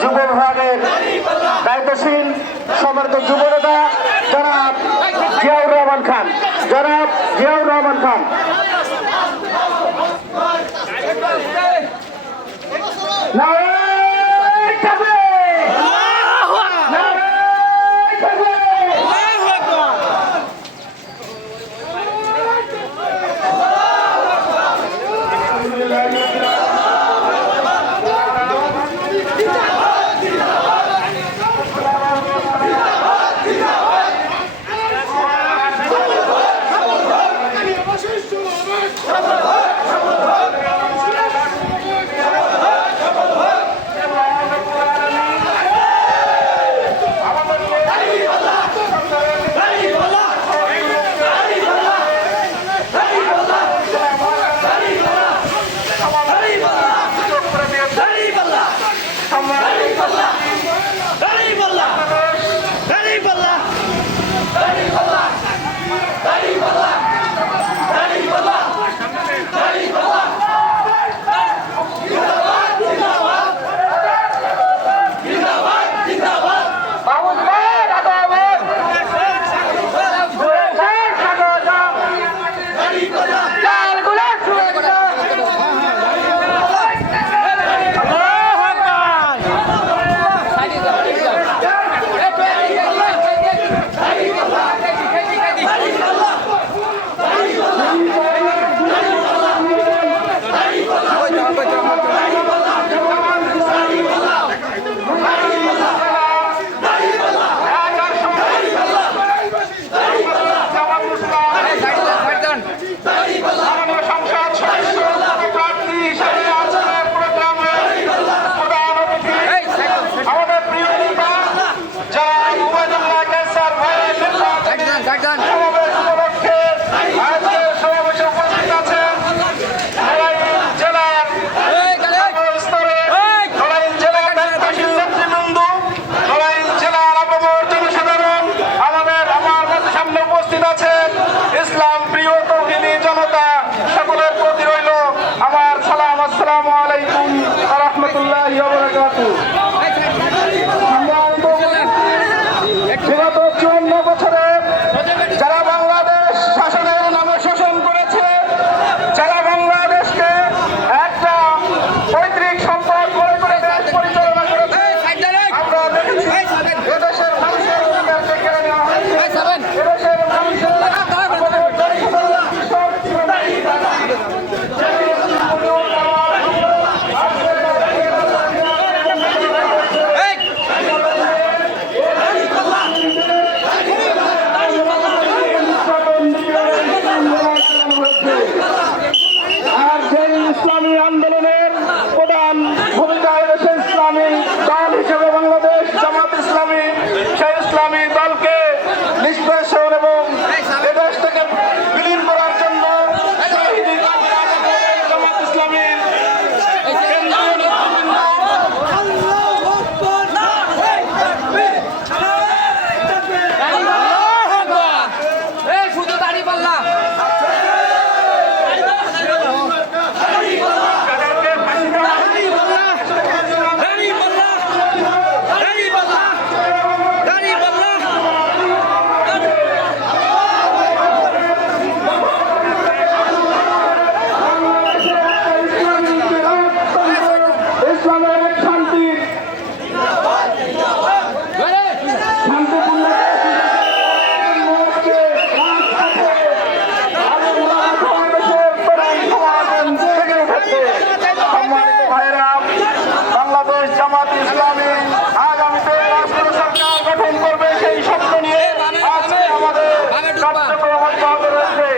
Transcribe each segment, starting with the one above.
যুব বিভাগের দায়িত্বশীল সম্মানিত যুবনেতা জনাব জিয়াউর রহমান খান, জনাব জিয়াউর রহমান খান। দল হিসেবে বাংলাদেশ জামাত ইসলামী সেই ইসলামী দলকে নিষ্পেষণ এবং এদেশ থেকে বিলীন করার জন্য জামাত ইসলামীর কেন্দ্রীয় নেতৃবৃন্দ বাংলাদেশ জামাত ইসলামী আগামীতে রাষ্ট্র সরকার গঠন করবে সেই স্বপ্ন নিয়ে আজকে আমাদের কার্যক্রম অব্যাহত রয়েছে।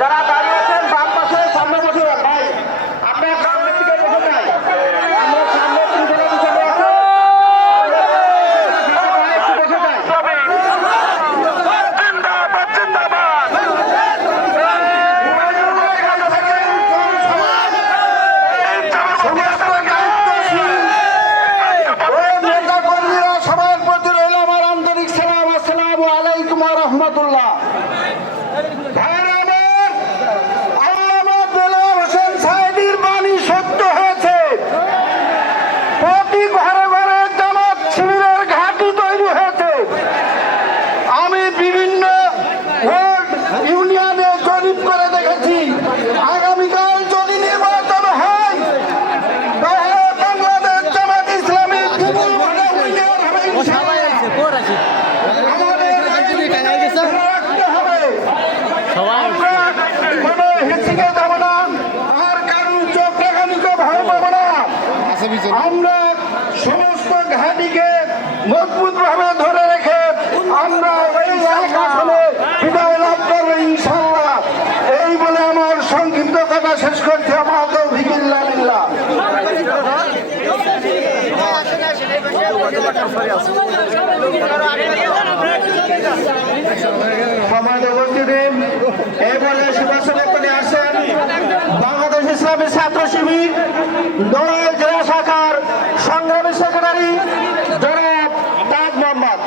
যারা দাঁড়িয়ে আছেন বাম পাশে সামনে বসে ভাই আপনার সামনের দিকে বসে নাই আমরা সামনের দিকে বসে সবার প্রতি রইল আমার আন্তরিক সালাম। আসসালামু আলাইকুম ওয়া রাহমাতুল্লাহ। আগামীকাল যদি নির্বাচন হয় তাহলে বাংলাদেশ জামাত ইসলামী কোনো হিসেবে যাব না, আর কারণ চোখ দেখানিকে ভয় পাবো না। আমরা সমস্ত ঘাঁটিকে মজবুত ভাবে ধরে রেখে আমরা এই আসনে বিদায় লাভ করবো ইনশাআল্লাহ। এই বলে আমার সংক্ষিপ্ত কথা শেষ করছি। আমার তো ভিকিল্লাহ সমাজে উপস্থিতি এই বলে শুভেচ্ছা করে আসেন বাংলাদেশ ইসলামী ছাত্র শিবির নড়াইল জেলা শাখার সংগ্রামী সেক্রেটারি জনাব তাজ মোহাম্মদ।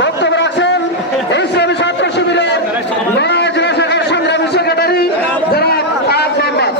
বক্তব্য রাখছেন ইসলামী ছাত্র শিবিরের নড়াইল জেলা শাখার সংগ্রামী সেক্রেটারি জনাব তাজ মোহাম্মদ।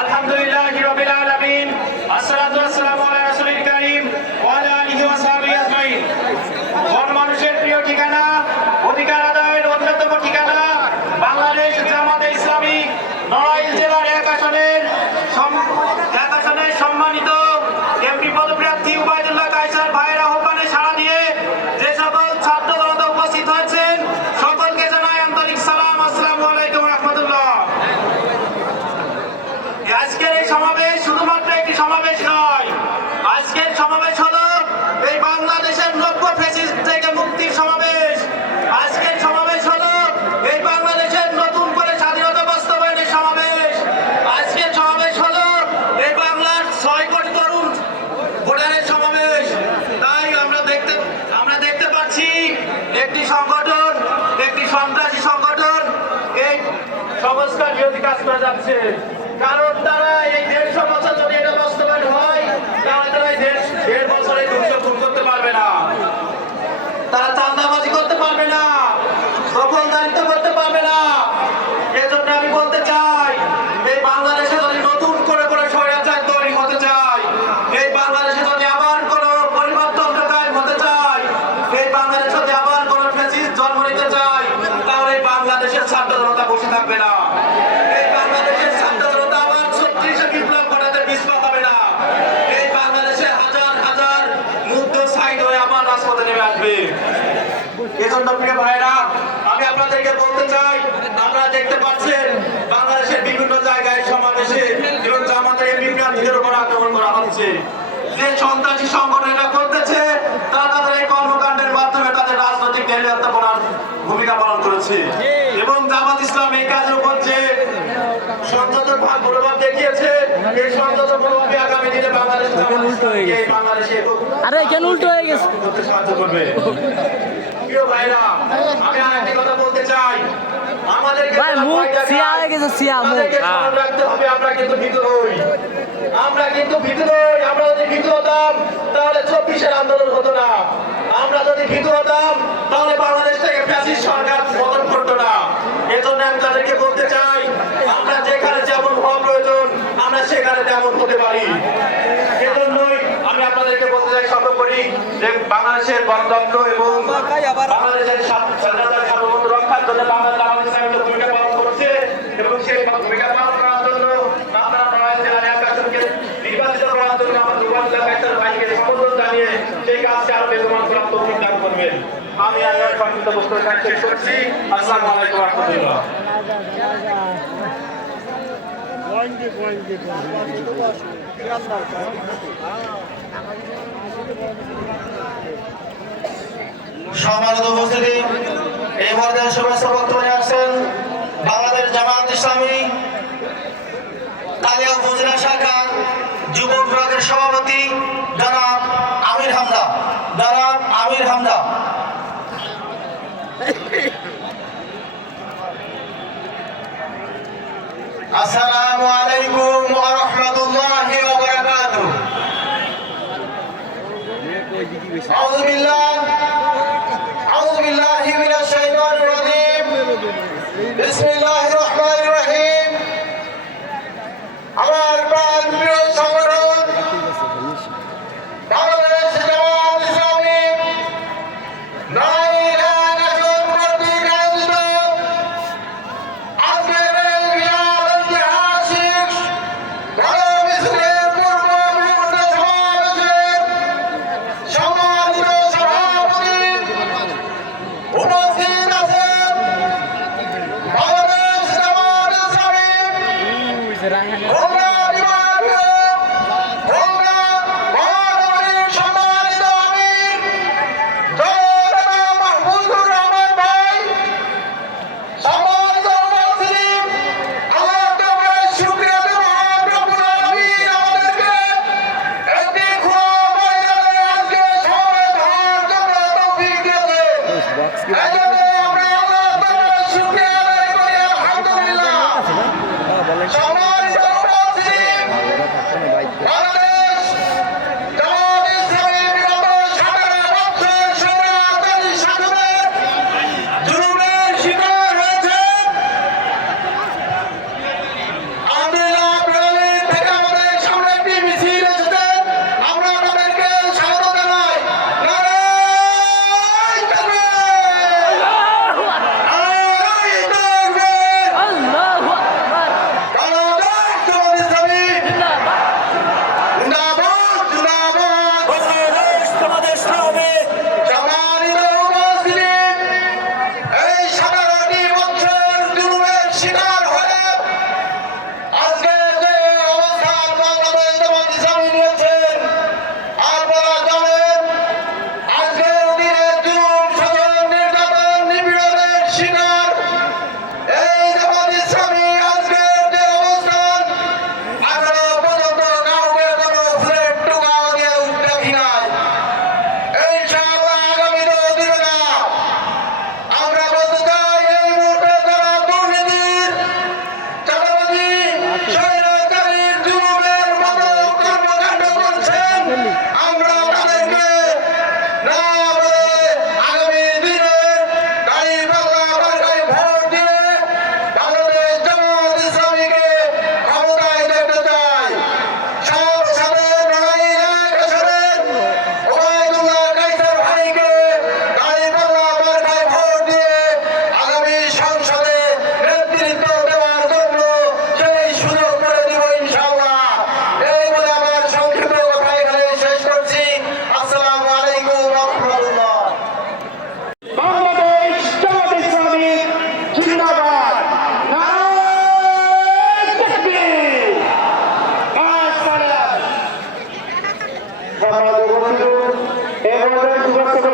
আলহামদুলিল্লাহি রাব্বিল আলামিন, আসসালাতু ওয়াসসালামু আলা রাসূলিল কারীম ওয়া আলা আলিহি ওয়া সাহবিহি আজমাইন। কোন মানুষের প্রিয় ঠিকানা, অধিকার আদায়ের অন্যতম ঠিকানা বাংলাদেশ জামাতে ইসলামী নড়াইল জেলার এক আসনের সম্মানিত এমপি পদপ্রার্থী উবাইদুল্লাহ সমাবেশ নয়, আজকের সমাবেশ হলো এই বাংলাদেশের নব্য ফ্যাসিস্ট থেকে মুক্তির সমাবেশ। আজকের সমাবেশ হলো এই বাংলাদেশের নতুন করে স্বাধীনতা বাস্তবায়নের সমাবেশ। আজকের সমাবেশ হলো এই বাংলার 6 কোটি তরুণ ভোটারের সমাবেশ। তাই আমরা দেখতে পাচ্ছি একটি সংগঠন, একটি সন্ত্রাসী সংগঠন এই সংস্কার বিরোধী কাজ করে যাচ্ছে। কারণ তারা এই 150 বছর যদি এটা বাস্তবায়ন হয়, তাহলে তারা এই 1.5 বছরে দুর্যোগ করতে পারবে না, তারা চাঁদাবাজি করতে পারবে না, দখলদারিত্ব করতে পারবে না। এজন্য আমি বলতে চাই, এই বাংলাদেশে যদি নতুন করে স্বৈরাচার তৈরি হতে চায়, এই বাংলাদেশে যদি আবার কোনো পরিবর্তন কায়েম হতে চায়, এই বাংলাদেশে যদি আবার কোনো ফ্যাসিস্ট জন্ম নিতে চায়, তাহলে এই বাংলাদেশের ছাত্র জনতা বসে থাকবে না। এই বাংলাদেশের ছাত্র জনতা আবার 36 বিপ্লব ঘটাতে পিছপা হবে না। এই বাংলাদেশে হাজার হাজার মুগ্ধ সাইড হয়ে আবার রাজপথে নেমে আসবে। এজন্য প্রিয় ভাইরা, আমি আপনাদেরকে বলতে চাই, আপনারা দেখতে পাচ্ছেন বাংলাদেশের বিভিন্ন জায়গায় সমাবেশে এবং জামাতের বিপ্লবীদের উপর আক্রমণ করা হচ্ছে। যে সন্ত্রাসী সংগঠনটা করতেছে, তারা তাদের এই কর্মকাণ্ডের মাধ্যমে তাদের রাজনৈতিক নিরাপত্তার ভূমিকা পালন করেছে। এবং জামাত ইসলাম এই কাজের উপর যে সংযত মনোভাব দেখিয়েছে, এই সংযত মনোভাবে আগামী দিনে বাংলাদেশে উল্টো হয়ে গেছে সাহায্য করবে। প্রিয় ভাইরা, আমি আরেকটি কথা বলতে চাই, আমাদেরকে রাখতে হবে। আমরা কিন্তু ভীতু নই, আমরা যদি ভীতু হতাম তাহলে 24-এর আন্দোলন হতো না। আমরা যদি ভীতু হতাম তাহলে বাংলাদেশ থেকে ফ্যাসিস্ট সরকার পতন করতো না। এজন্য আমি তাদেরকে বলতে চাই, আমরা যেখানে যেমন হওয়া প্রয়োজন আমরা সেখানে তেমন হতে পারি। এজন্যই আমি আপনাদেরকে বলতে চাই, সর্বোপরি যে বাংলাদেশের গণতন্ত্র এবং বাংলাদেশের স্বাধীনতার সার্বভৌমত্ব রক্ষার জন্য বাংলাদেশ আমাদের সাথে ভূমিকা পালন করছে এবং সেই ভূমিকা পালন করার জন্য আপনারা নড়াইল জেলার একজনকে নির্বাচিত করার জন্য আমাদের উপজেলা কাইসার ভাইকে সম্বোধন জানিয়ে সেই কাজকে আরো বেগমান করার তৌফিক দান করবেন। আমি আমার সংক্ষিপ্ত বক্তব্য শেষ করছি। আসসালামু আলাইকুম ওয়া রাহমাতুল্লাহ। সম্মানিত উপস্থিতি, এই পর্যায়ে শুভেচ্ছা বক্তব্য আসছেন বাংলাদেশ জামাত ইসলামী কালিয়া উপজেলা শাখার যুব বিভাগের সভাপতি জনাব আমির হামদা। আসসালামু আলাইকুম ওয়া রাহমাতুল্লাহি ওয়া বারাকাতুহু। আউযু বিল্লাহি মিনাশ শাইতানির রাজীম। বিসমিল্লাহির রহমানির রহিম। আমার প্রিয় সংগঠন বাংলাদেশ জামাত ইসলামী আজকের এই বিরাট ঐতিহাসিক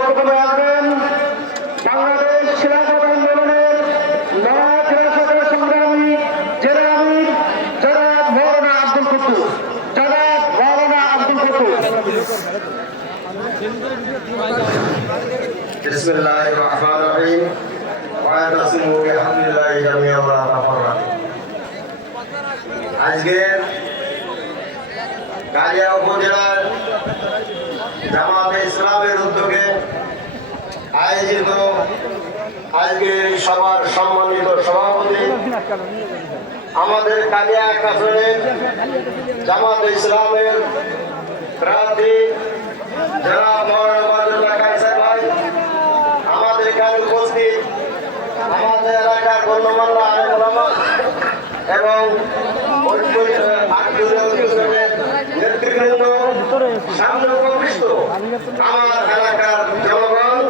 প্রথমে আসবেন বাংলাদেশ খিলাফত আন্দোলনের নয়া খিলাফতের সংগ্রামী জেলা আমির জনাব মৌলানা আব্দুল কুদ্দুস। জনাব মৌলানা আব্দুল কুদ্দুস। বিসমিল্লাহির রহমানির রহিম ওয়া ইয়াতাসিমু বিহামদিল্লাহি জামিআন ওয়া লা তাফাররাকু। আজকে কালিয়া উপজেলার জামাতে ইসলামের উদ্যোগে আয়োজিত আজকে এই সভার সম্মানিত সভাপতি আমাদের কালিয়া এক আসনের জামাতে ইসলামের প্রার্থী যারা মৌলানা কায়সার ভাই, আমাদের এখানে উপস্থিত আমাদের এলাকার গণ্যমান্য আলেম ওলামা এবং নেতৃবৃন্দ, সামনে উপবিষ্ট আমার এলাকার জনগণ,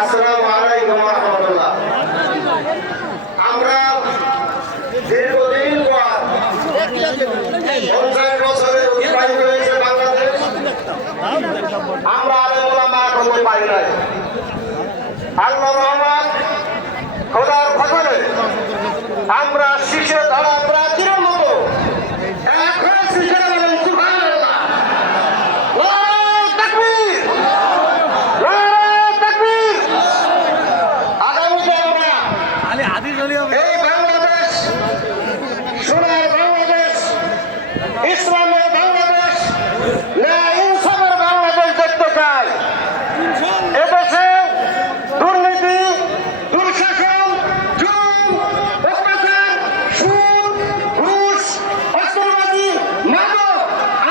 আসসালামু আলাইকুম ওয়া রাহমাতুল্লাহ। আমরা দীর্ঘদিন পর 50 বছরে অতিবাহিত হয়েছে বাংলাদেশ, আমরা আলেম ওলামা করতে পারি নাই। আল্লাহর রহমত, খোদার ফজলে আমরা শীষে ধরা প্রাচীরের মতো এক হয়ে শীষে বলেন সুবহানাল্লাহ। নারে তাকবীর, নারে তাকবীর। আগামীতে আমরা এই বাংলাদেশ, সোনার বাংলাদেশ, ইসলামের বাংলাদেশ, ন্যায় ইনসাফের বাংলাদেশ দেখতে চাই। এদেশে দুর্নীতি, দুঃশাসন, জুলুম, অত্যাচার, সুদ, ঘুষ, অস্ত্রবাজি, মাদক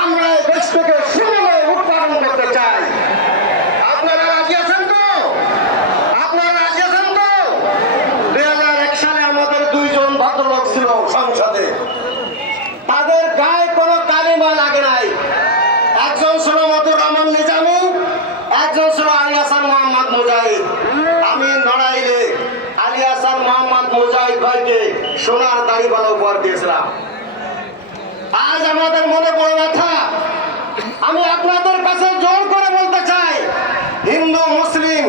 আমরা এই দেশ থেকে শূন্যে উৎপাদন করতে চাই। আপনারা রাজি আছেন তো? আপনারা রাজি আছেন তো? 2001 সালে আমাদের দুইজন ভদ্রলোক ছিল সংসদে, তাদের গায়ে কোনো কালিমা লাগে নাই। একজন ছিল মতুর রহমান নিজামী, একজন ছিল আলী হাসান মোহাম্মদ মুজাহিদ। আমি লড়াইলে আলী হাসান মোহাম্মদ মুজাহিদ ভাইকে সোনার দাড়িওয়ালা উপহার দিয়েছিলাম। আজ আমাদের মনে বড় ব্যথা। আমি আপনাদের কাছে জোর করে বলতে চাই, হিন্দু মুসলিম,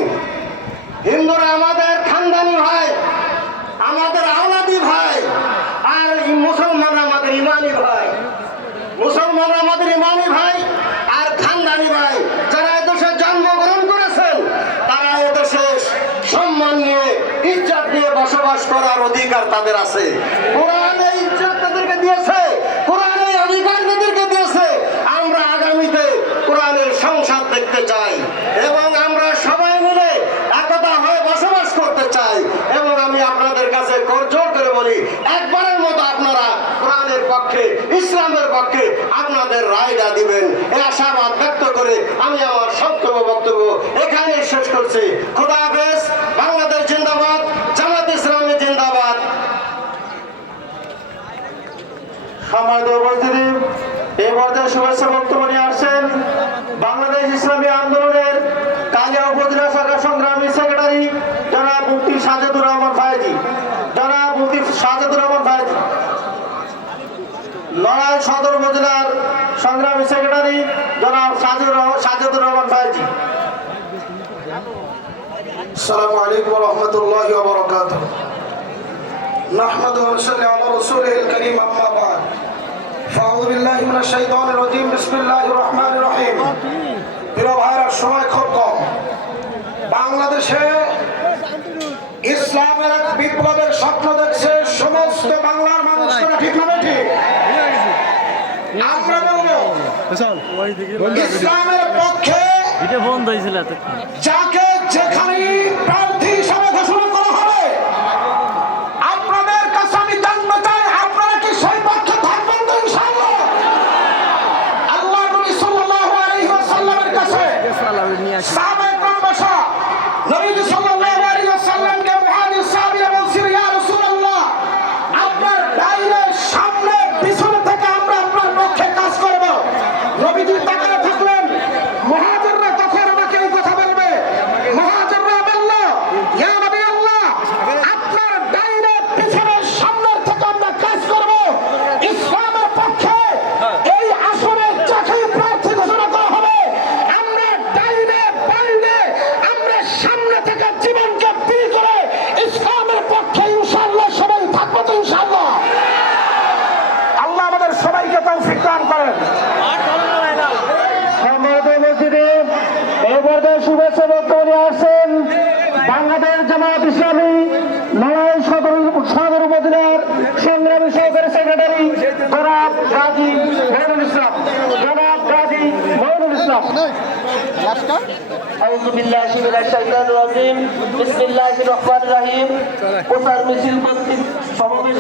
হিন্দুরা আমাদের খানদানি ভাই, আমাদের আওলাদি ভাই, আর মুসলমানরা আমাদের ইমানি ভাই। মুসলমানরা আমাদের ইমানি ভাই আর খানদানি ভাই। যারা এদেশে জন্মগ্রহণ করেছেন তারা এদেশে সম্মান নিয়ে, ইজ্জত নিয়ে বসবাস করার অধিকার তাদের আছে। কোরআন এই ইজ্জত তাদেরকে দিয়েছে, কোরআন এই অধিকার তাদেরকে দিয়েছে। আমরা আগামীতে কোরআনের সংসদ দেখতে চাই এবং আমরা সবাই মিলে একতা হয়ে বসবাস করতে চাই। এবং আমি আপনাদের কাছে জোর করে বলি, একবারের মতো আপনারা কোরআনের পক্ষে, ইসলামের পক্ষে আপনাদের রায়টা দিবেন, এই আশাবাদ ব্যক্ত করে আমি আমার সংক্ষেপ বক্তব্য এখানে শেষ করছি। খোদা হাফেজ। বাংলাদেশ জিন্দাবাদ, জামাত ইসলামী জিন্দাবাদ। সম্মানিত উপস্থিতি, এই পর্যায়ে শুভেচ্ছা বক্তব্য নিয়ে আসছেন বাংলাদেশ ইসলামী আন্দোলনের কালিয়া উপজেলা শাখা সংগ্রামী সেক্রেটারি জনাব মুফতি সাজেদুর রহমান ফায়েজি। জনাব মুফতি সাজেদুর রহমান ফায়েজি। নড়াইল সদর উপজেলার সংগ্রামী সেক্রেটারি জনাব সাজেদুর রহমান ফায়েজি। আসসালামু আলাইকুম ওয়া রাহমাতুল্লাহি ওয়া বারাকাতুহু। নাহমাদুহু ওয়া নুসাল্লি আলা রাসূলিল কারীম, আম্মা বা'দ। আউযু বিল্লাহি মিনাশ শাইতানির রাজীম। বিসমিল্লাহির রহমানির রহিম। প্রিয় ভাইরা, সময় খুব কম। বাংলাদেশে ইসলামের এক বিপ্লবের স্বপ্ন দেখছে সমস্ত বাংলার মানুষ, ঠিক না ঠিক? আমরা বলবো ইসলামের পক্ষে যাকে যেখানে প্রার্থী হিসাবে ঘোষণা করা হবে, আপনাদের কাছে আমি জানতে চাই, আপনারা কি সেই পক্ষে থাকবেন তো? ইনশাআল্লাহ। আল্লাহ নবী সাল্লাল্লাহু আলাইহি ওয়াসাল্লামের কাছে সাহাবায়ে কেরাম বসা নবী সাল্লাল্লাহু আলাইহি ওয়াসাল্লামকে মুহাজির সাহাবীরা বলছিল, ইয়া রাসূলুল্লাহ, আপনার বাইরে সামনে পিছনে থেকে আমরা আপনার পক্ষে কাজ করব। নবীজি তাকায় থাকলেন, মুহাজিররা তখন আমাকে এই কথা বলবে। মুহাজিররা বলল, ইয়া নবী আল্লাহ, আপনার বাইরে পিছনে সামনের থেকে আমরা কাজ করব ইসলামের পক্ষে। এই আসরে যাকে প্রার্থী ঘোষণা করা হবে, আমরা ডাইনে বাইরে আউযু বিল্লাহি মিনাশ শাইতানির রাজিম বিসমিল্লাহির রহমানির রহিম প্রচার মিছিল কর্তৃক সমাবেশ